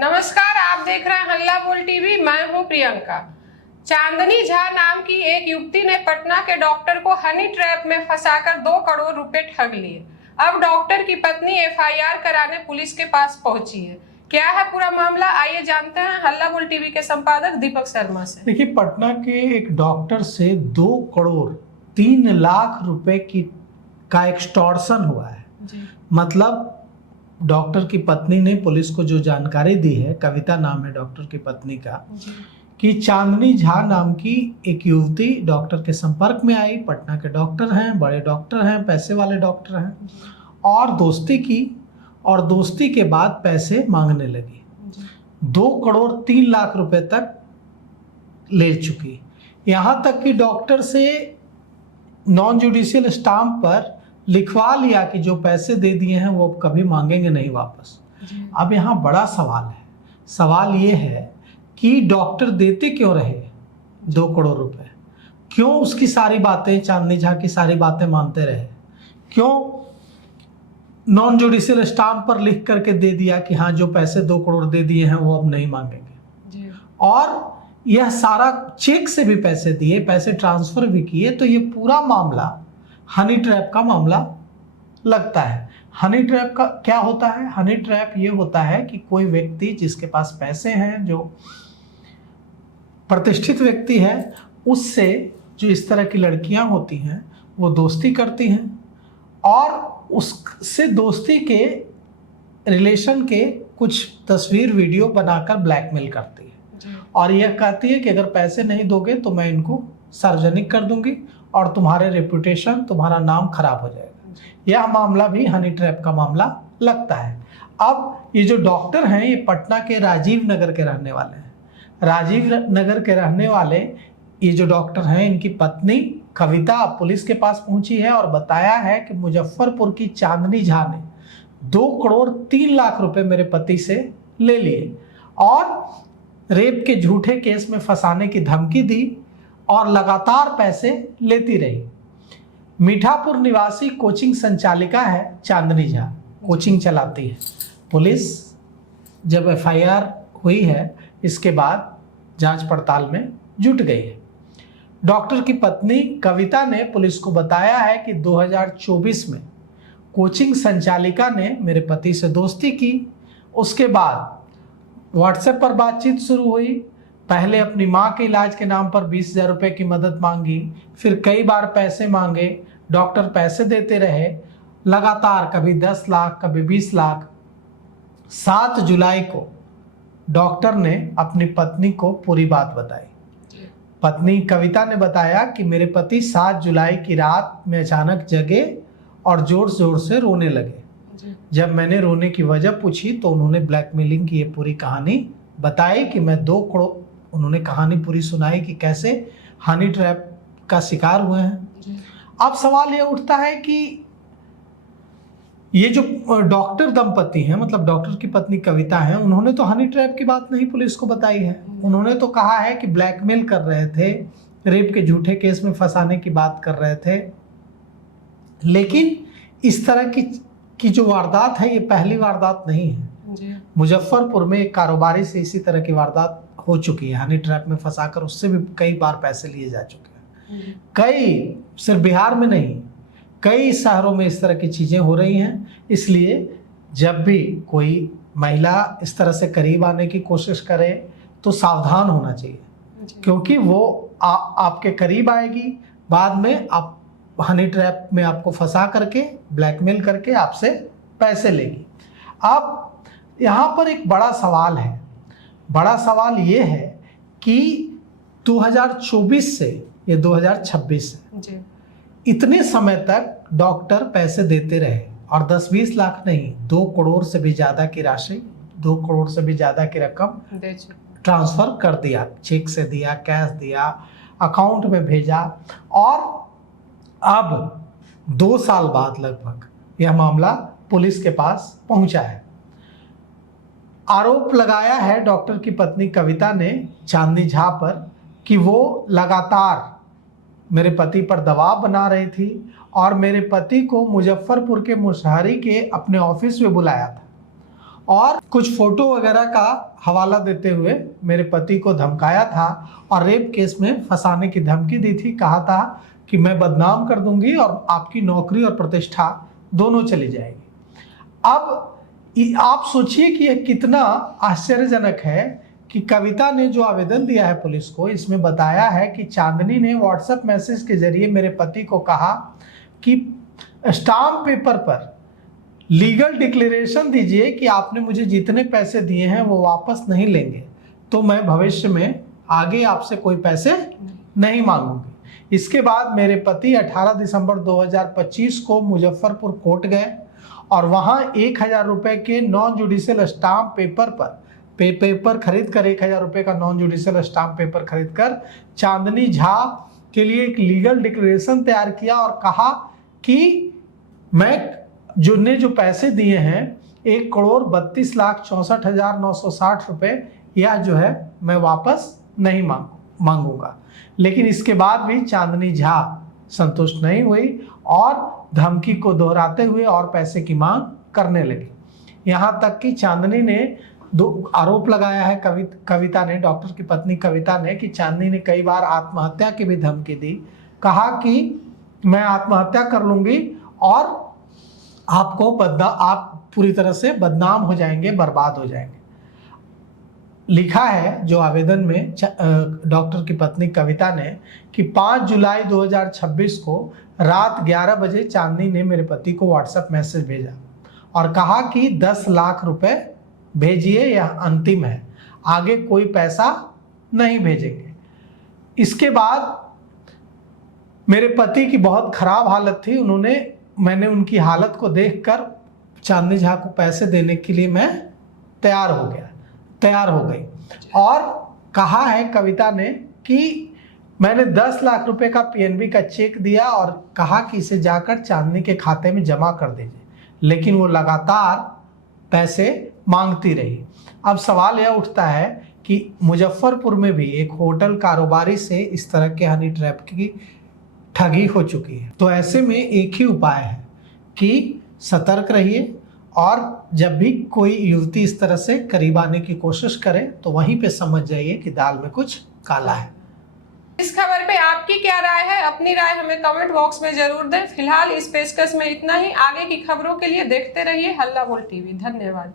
नमस्कार, आप देख रहे हैं हल्ला बोल टीवी। मैं हूं प्रियंका। चांदनी झा नाम की एक युवती ने पटना के डॉक्टर को हनी ट्रैप में फंसाकर 2 करोड़ रुपए ठग लिए। अब डॉक्टर की पत्नी एफआईआर कराने पुलिस के पास पहुंची है। क्या है पूरा मामला, आइए जानते हैं हल्ला बोल टीवी के संपादक दीपक शर्मा से। देखिए, पटना के एक डॉक्टर से 2 करोड़ 3 लाख रुपए का एक्सटॉर्शन हुआ है। मतलब डॉक्टर की पत्नी ने पुलिस को जो जानकारी दी है, कविता नाम है डॉक्टर की पत्नी का, कि चांदनी झा नाम की एक युवती डॉक्टर के संपर्क में आई। पटना के डॉक्टर हैं, बड़े डॉक्टर हैं, पैसे वाले डॉक्टर हैं, और दोस्ती की, और दोस्ती के बाद पैसे मांगने लगी। 2 करोड़ 3 लाख रुपए तक ले चुकी। यहाँ तक कि डॉक्टर से नॉन जुडिशियल स्टाम्प पर लिखवा लिया कि जो पैसे दे दिए हैं वो अब कभी मांगेंगे नहीं वापस। अब यहाँ बड़ा सवाल है। सवाल ये है कि डॉक्टर देते क्यों रहे 2 करोड़ रुपए? क्यों उसकी सारी बातें, चांदनी झा की सारी बातें मानते रहे? क्यों नॉन जुडिशियल स्टाम्प पर लिख करके दे दिया कि हाँ, जो पैसे 2 करोड़ दे दिए हैं वो अब नहीं मांगेंगे? और यह सारा चेक से भी पैसे दिए, पैसे ट्रांसफर भी किए। तो ये पूरा मामला हनी ट्रैप का मामला लगता है। हनी ट्रैप का क्या होता है? हनी ट्रैप ये होता है कि कोई व्यक्ति जिसके पास पैसे हैं, जो प्रतिष्ठित व्यक्ति है, उससे जो इस तरह की लड़कियां होती हैं वो दोस्ती करती हैं, और उससे दोस्ती के रिलेशन के कुछ तस्वीर वीडियो बनाकर ब्लैकमेल करती है, और यह कहती है कि अगर पैसे नहीं दोगे तो मैं इनको सार्वजनिक कर दूंगी और तुम्हारे रेपुटेशन, तुम्हारा नाम खराब हो जाएगा। यह मामला भी हनी ट्रैप का मामला लगता है। अब ये जो डॉक्टर हैं, ये पटना के राजीव नगर के रहने वाले हैं। राजीव नगर के रहने वाले ये जो डॉक्टर हैं, इनकी पत्नी कविता पुलिस के पास पहुंची है और बताया है कि मुजफ्फरपुर की चांदनी झा ने 2 करोड़ 3 लाख रुपए मेरे पति से ले लिए और रेप के झूठे केस में फंसाने की धमकी दी और लगातार पैसे लेती रही। मीठापुर निवासी कोचिंग संचालिका है चांदनी झा, कोचिंग चलाती है। पुलिस जब एफआईआर हुई है, इसके बाद जांच पड़ताल में जुट गई है। डॉक्टर की पत्नी कविता ने पुलिस को बताया है कि 2024 में कोचिंग संचालिका ने मेरे पति से दोस्ती की। उसके बाद व्हाट्सएप पर बातचीत शुरू हुई। पहले अपनी माँ के इलाज के नाम पर 20,000 रुपये की मदद मांगी, फिर कई बार पैसे मांगे। डॉक्टर पैसे देते रहे लगातार, कभी 10 लाख, कभी 20 लाख। 7 जुलाई को डॉक्टर ने अपनी पत्नी को पूरी बात बताई। पत्नी कविता ने बताया कि मेरे पति 7 जुलाई की रात में अचानक जगे और जोर जोर से रोने लगे। जब मैंने रोने की वजह पूछी तो उन्होंने ब्लैकमेलिंग की ये पूरी कहानी बताई कि मैं 2 करोड़, उन्होंने कहानी पूरी सुनाई कि कैसे हनी ट्रैप का शिकार हुए हैं। अब सवाल ये उठता है कि ये जो डॉक्टर दंपति हैं, मतलब डॉक्टर की पत्नी कविता हैं, उन्होंने तो हनी ट्रैप की बात नहीं पुलिस को बताई है। उन्होंने तो कहा है कि ब्लैकमेल कर रहे थे, रेप के झूठे केस में फंसाने की बात कर रहे थे। लेकिन इस तरह की जो वारदात है, ये पहली वारदात नहीं है। मुजफ्फरपुर में एक कारोबारी से इसी तरह की वारदात हो चुकी है। हनी ट्रैप में फंसाकर उससे भी कई बार पैसे लिए जा चुके हैं। कई, सिर्फ बिहार में नहीं, कई शहरों में इस तरह की चीज़ें हो रही हैं। इसलिए जब भी कोई महिला इस तरह से करीब आने की कोशिश करे तो सावधान होना चाहिए, क्योंकि वो आपके करीब आएगी, बाद में आप हनी ट्रैप में आपको फंसा करके, ब्लैकमेल करके आपसे पैसे लेगी। अब यहाँ पर एक बड़ा सवाल है। बड़ा सवाल ये है कि 2024 से ये 2026 है, इतने समय तक डॉक्टर पैसे देते रहे, और 10-20 लाख नहीं, 2 करोड़ से भी ज़्यादा की राशि, 2 करोड़ से भी ज़्यादा की रकम ट्रांसफ़र कर दिया। चेक से दिया, कैश दिया, अकाउंट में भेजा, और अब 2 साल बाद लगभग यह मामला पुलिस के पास पहुंचा है। आरोप लगाया है डॉक्टर की पत्नी कविता ने चांदनी झा पर कि वो लगातार मेरे पति पर दबाव बना रही थी और मेरे पति को मुजफ्फरपुर के मुशहरी के अपने ऑफिस में बुलाया था और कुछ फोटो वगैरह का हवाला देते हुए मेरे पति को धमकाया था और रेप केस में फंसाने की धमकी दी थी। कहा था कि मैं बदनाम कर दूंगी और आपकी नौकरी और प्रतिष्ठा दोनों चली जाएगी। अब आप सोचिए कि यह कितना आश्चर्यजनक है कि कविता ने जो आवेदन दिया है पुलिस को, इसमें बताया है कि चांदनी ने व्हाट्सएप मैसेज के जरिए मेरे पति को कहा कि स्टाम्प पेपर पर लीगल डिक्लेरेशन दीजिए कि आपने मुझे जितने पैसे दिए हैं वो वापस नहीं लेंगे, तो मैं भविष्य में आगे आपसे कोई पैसे नहीं मांगूंगी। इसके बाद मेरे पति 18 दिसंबर 2025 को मुजफ्फरपुर कोर्ट गए और वहां 1000 रुपए के नॉन जुडिशियल स्टाम्प पेपर पर पेपर खरीद कर 1000 रुपए का नॉन जुडिशियल स्टाम्प पेपर खरीद कर चांदनी झा के लिए एक लीगल डिक्लेरेशन तैयार किया और कहा कि मैं जो पैसे दिए हैं 1,32,64,960 रुपए, यह जो है मैं वापस नहीं मांगूंगा। लेकिन इसके बाद भी चांदनी झा संतुष्ट नहीं हुई और धमकी को दोहराते हुए और पैसे की मांग करने लगी। यहाँ तक कि चांदनी ने आरोप लगाया है कविता ने, डॉक्टर की पत्नी कविता ने, कि चांदनी ने कई बार आत्महत्या की भी धमकी दी। कहा कि मैं आत्महत्या कर लूंगी और आप पूरी तरह से बदनाम हो जाएंगे, बर्बाद हो जाएंगे। लिखा है जो आवेदन में डॉक्टर की पत्नी कविता ने कि 5 जुलाई 2026 को रात 11 बजे चांदनी ने मेरे पति को व्हाट्सएप मैसेज भेजा और कहा कि 10 लाख रुपए भेजिए, यह अंतिम है, आगे कोई पैसा नहीं भेजेंगे। इसके बाद मेरे पति की बहुत खराब हालत थी। मैंने उनकी हालत को देखकर चांदनी झा को पैसे देने के लिए मैं तैयार हो गई और कहा है कविता ने कि मैंने 10 लाख रुपए का पीएनबी का चेक दिया और कहा कि इसे जाकर चांदनी के खाते में जमा कर दीजिए, लेकिन वो लगातार पैसे मांगती रही। अब सवाल यह उठता है कि मुजफ्फरपुर में भी एक होटल कारोबारी से इस तरह के हनी ट्रैप की ठगी हो चुकी है। तो ऐसे में एक ही उपाय है कि सतर्क रहिए और जब भी कोई युवती इस तरह से करीब आने की कोशिश करे तो वहीं पे समझ जाइए कि दाल में कुछ काला है। इस खबर पे आपकी क्या राय है? अपनी राय हमें कमेंट बॉक्स में जरूर दें। फिलहाल इस पेशकश में इतना ही। आगे की खबरों के लिए देखते रहिए हल्ला बोल टीवी। धन्यवाद।